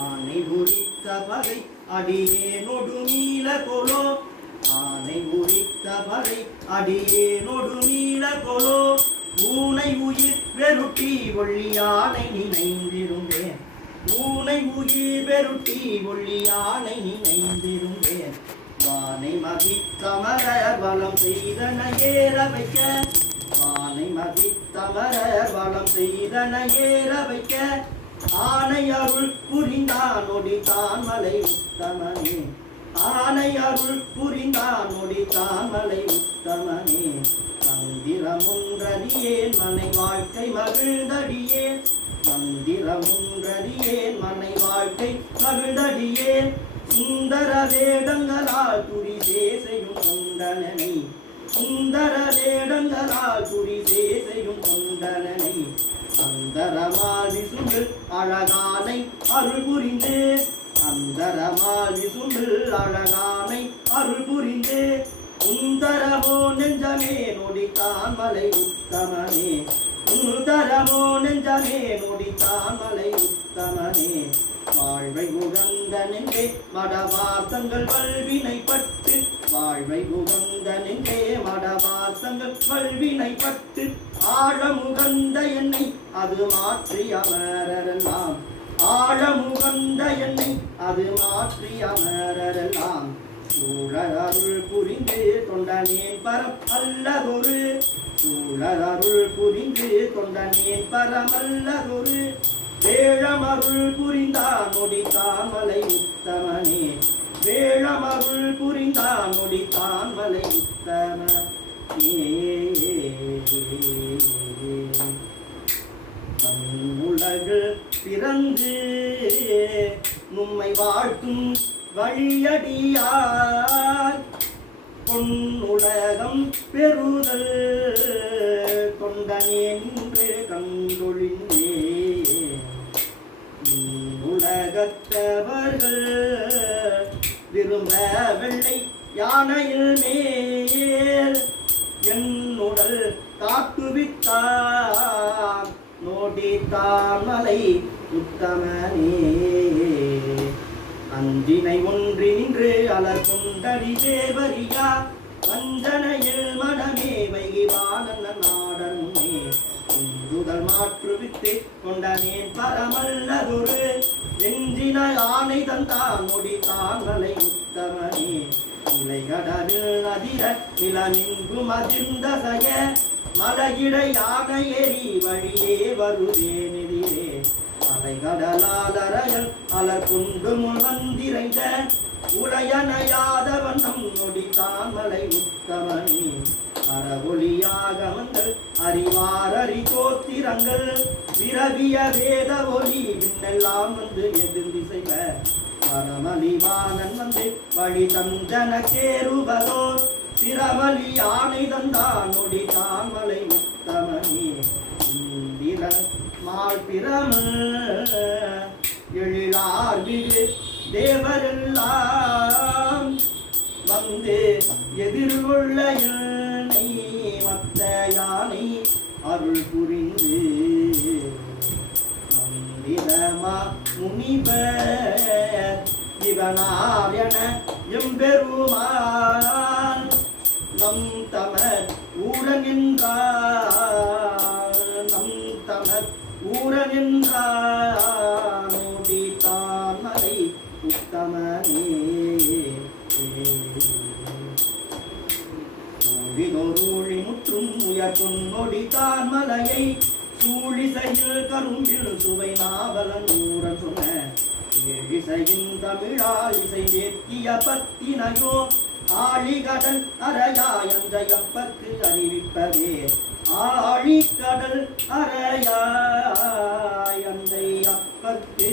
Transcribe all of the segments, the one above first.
ஆனை உரித்த பகை அடியேனொடு நீல கொலோ, ஆனை உரித்த பகை அடியேனொடு நீல கொலோ, ஊனை உயிர் வெருட்டி ஒள்ளியானை நினைந்திருந்தேன், ஊனை உயிர் வெருட்டி ஒள்ளியானை நினைந்திருந்தேன். வானை மதித்தமர வளம் செய்தன ஏற வைக்க, வானை மதித்தமர வளம் செய்தன ஏற வைக்க, ஆனை அருள் புரிந்தான் நொடித்தான் மலை உத்தமனே, ஆனை அருள் புரிந்தான் நொடித்தான் மலை உத்தமனே. மந்திரமுன்றறியேன் மனை வாழ்க்கை மகிழ்ந்தடியேன், மந்திரமுன்றறியேன் மனை வாழ்க்கை மகிழ்ந்தடியேன். சுந்தர வேடங்களால் துரி சேசையும் கொண்டனனை, சுந்தர வேடங்களால் துரி சேசையும் கொண்டனனை. அந்தரமால் விசுண்டு அழகானை அருள் புரிந்து, அந்தரமால் விசுண்டு அழகானை அருள் புரிந்து. உந்தரமோ நெஞ்சமே நொடித்தான் மலை உத்தமனே, உந்தரமோ நெஞ்சமே நொடித்தான் மலை உத்தமனே. வாழ்வை உகந்த நெஞ்சே மடவாசங்கள் வல்வினை பட்டு, வாழ்வை உகந்த நெஞ்சே மடவாசங்கள் வல்வினை பட்டு. ஆழமுகந்த என்னை அது மாற்றி அமரரெல்லாம், ஆழமுகந்த என்னை அது மாற்றி அமரரெல்லாம். சூழலருள் புரிந்து தொண்டனேன் பரம் அல்லதொரு, சூழலருள் புரிந்து தொண்டனேன் பரம் அல்லதொரு. வேழமருள் புரிந்தான் நொடித்தான் மலை உத்தமனே, வேழமருள் புரிந்தான் நொடித்தான் மலை உத்தமனே. உலகு பிறந்து நும்மை வாழ்த்தும் வழியடியார், பொன்னுலகம் பெறுதல் தொண்டனே நின்று கண்டொழிந்தே. உலகத்தவர்கள் விரும்ப வெள்ளை யானையில் மேல், என்னுடல் காட்டுவித்தார் நோடித்தான் மலை உத்தமனே. அஞ்சினை ஒன்றி நின்று அலர் கொண்டடி தேவரியா, வஞ்சனையில் மனமே வைகிவானன் நாடனுமே. உந்துதல் மாற்றுவித்து கொண்டனேன் பரமல்லதொரு, நெஞ்சின ஆனை தந்தான் நொடித்தான் மலை உத்தமனே. இலைகடலில் அதிர நிலமின்றும் அதிர்ந்த சய, மலையிட யானை எரி வழியே வருவேன் எதிரே. அலைகடலால் அறையல் அலர் கொண்டு முன் வந்திரைந்த, உடையனையாத வண்ணம் நொடித்தான் மலை உத்தமனே. அறவொளியாக வந்தல் அறிவார் அறி கோத்திரங்கள், விரவிய வேத ஒளி விண்ணெல்லாம் வந்து எதிர்ந்திசைவ. பரமலிவானன் வந்து வழி தந்தன கேருபதோ, சிரமலி யானை தந்தான் நொடித்தான் மலை உத்தமனே. இந்திர மால் பிரம எழிலார் விடு தேவரெல்லாம் வந்து எதிர்கொள்ள யானை மத்த யானை அருள் புரிந்து. மந்திரமா முனிவர் இவனார் என எம்பெருமான், நம் தமர் ஊரனின்றார், நம் தமர் ஊரனின்றார் நோடித்தான் மலை உத்தமனே. ஊழிதொருழி முற்றும் உயர் பொன்னொடித்தான் மலையை, சூழிசையில் கரும்பில் சுவை நாவலன் ஊரன் சொன்ன. ஏழிசையின் தமிழால் இசை வேத்திய பத்தினையோ, ஆழிகடல் அறையாய் அந்த எப்பற்கு அறிவிப்பதே, ஆழிக்கடல் அறையாய் அந்த அப்பற்கு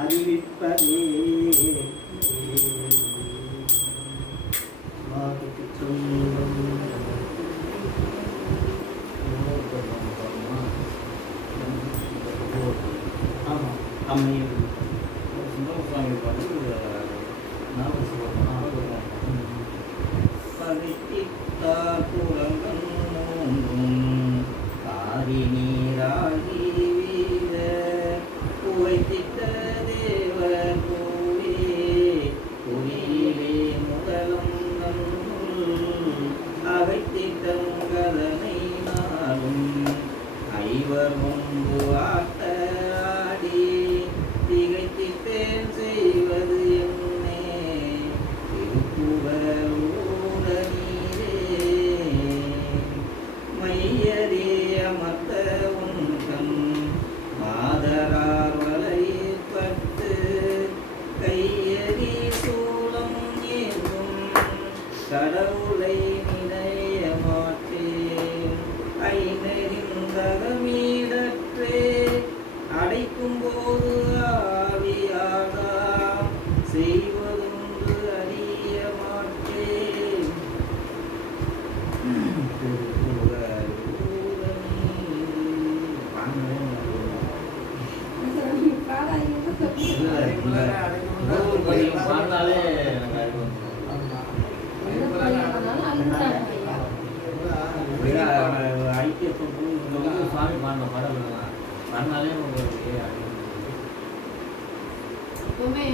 அறிவிப்பதே. அம்மையும் சுந்தரசாமி பாட்டு பதித்தித்தார் புலங்கன் மூன்றும் காரி நீராகி வீர புகைத்திட்ட தேவ பூவே புவியிலே முதலம் நன்னுள் அவைத்திட்டங்கதனை நாளும் ஐவர் முன்பு ஆட்ட ஆடி திகைத்திட்டேன் செய்வது என்னே திருப்புகழூர நீரே மையரே அமர்த்த உன்கண் மாதரார் வலைப்பட்டு கையறி சூலம் ஏந்தும் கடவுளை நினைய மாட்டேன் ஐநெறிந்தகமீடற்றே அடைக்கும் போது ஆவியாதாம் செய்வதொன்று அறிய மாட்டேன் சுவாமி பாடின பாடல் பாடினாலே உங்களுக்கு எப்பவுமே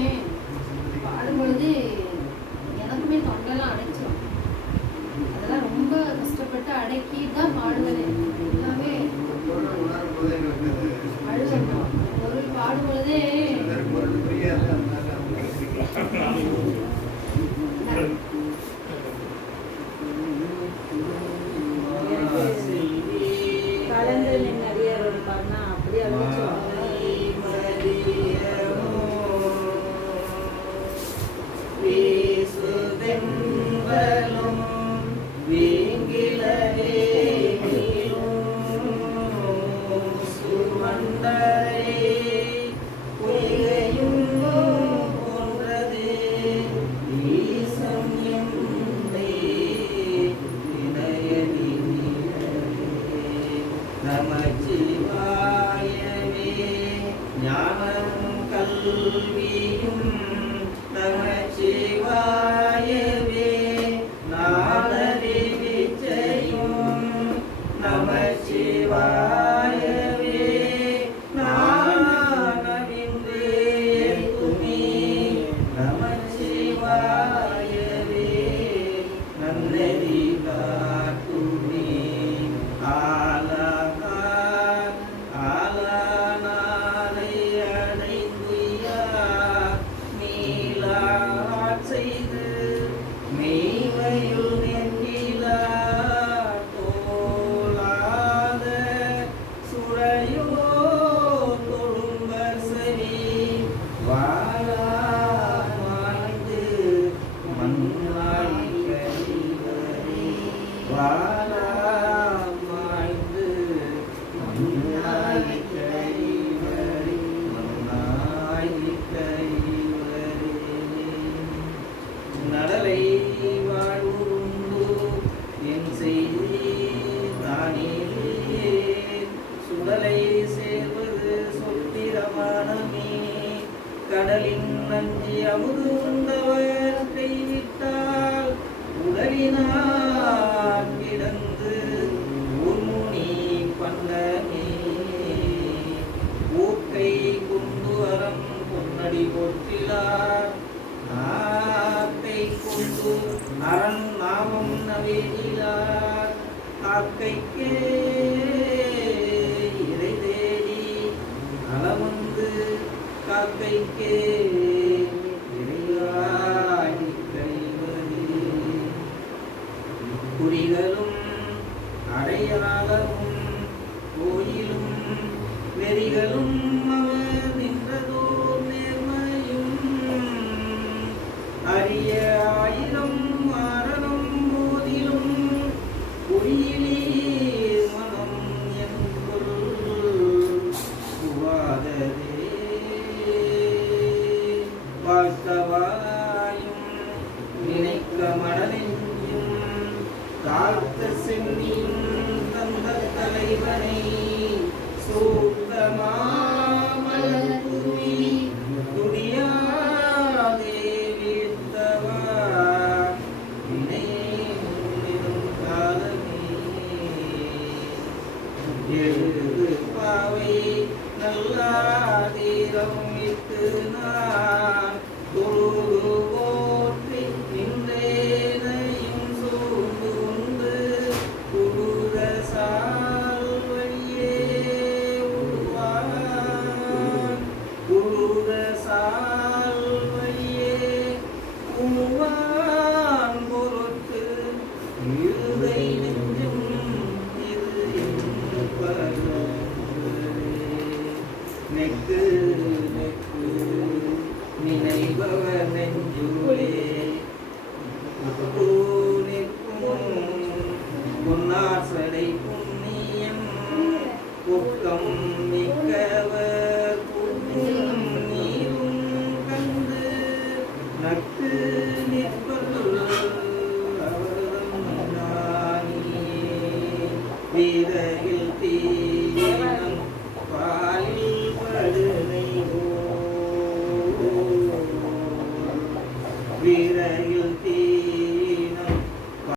பாடும்பொழுது எனக்குமே தொண்டெல்லாம் அடைச்சிடும். அதெல்லாம் ரொம்ப கஷ்டப்பட்டு அடக்கி தான் பாடுவது. எல்லாமே அழுகணும். பொருள் பாடும்பொழுதே கலந்து நிறைய பாடினா அப்படியே அழிச்சிடும். நமச்சிவாயவே ஞானம் கல்வியும் நமச்சிவாயவே நாலறிவிச்சையும் நமச்சிவாயவே நானவின்றே துணி நமச்சிவாயவே நன்னெறி காட்டுமே நடலை வாழ்வுண்டு என் செய்தி தானே சுடலை சேர்வது சொத்திரமானமே கடலின் நஞ்சி அமுது உண்டவர் கைவிட்டால் உடலினார் கிடந்து ஊர்முனி பண்ணமே ஊக்கை குண்டு அறம் பொன்னடி போற்றிலார் ஆக்கை கொண்டு அரண் நாமம் நவேதிலார் ஆக்கைக்கே இறை தேடி நலமந்து காக்கைக்கே இறையாய் கைவரே குறிகளும் அடையாளமும் கோயிலும் வெறிகளும் அவர் நின்றதோர் நேர்மையும் அரிய ஆயிரம் மரணம் போதிலும் குறியிலீர் மனம் என்பொரு புவாததே வாழ்த்தவாயும் நினைக்க மடலெஞ்சும் காத்த சென்னியும் தந்த தலைவனை சூத்தமாமலர் குருவி துடியாதே வீழ்த்தவா வினை முன்னிடும் காலமே எழு கல்லாதீரம் இட்டு நான் தொழுது போற்றி நின்றேனையும் சூழ்ந்து கொண்டு புழுத சால்வையே உருவான் புழுத சால்வையே உருவான் பொருட்டு இருதை நெஞ்சும் இது நெக்கு நெக்கு நினைபவர் நெஞ்சுளே நிற்கும் பொன்னாசடை புண்ணியம் பொக்கம் மிக்கவர் புண்ணியம் நீரும் கண்டு நக்கு நிற்பல் அவர்தம் நாணியே வீரையில் தீயினம் பாலில் படுனை வீரையில் தீ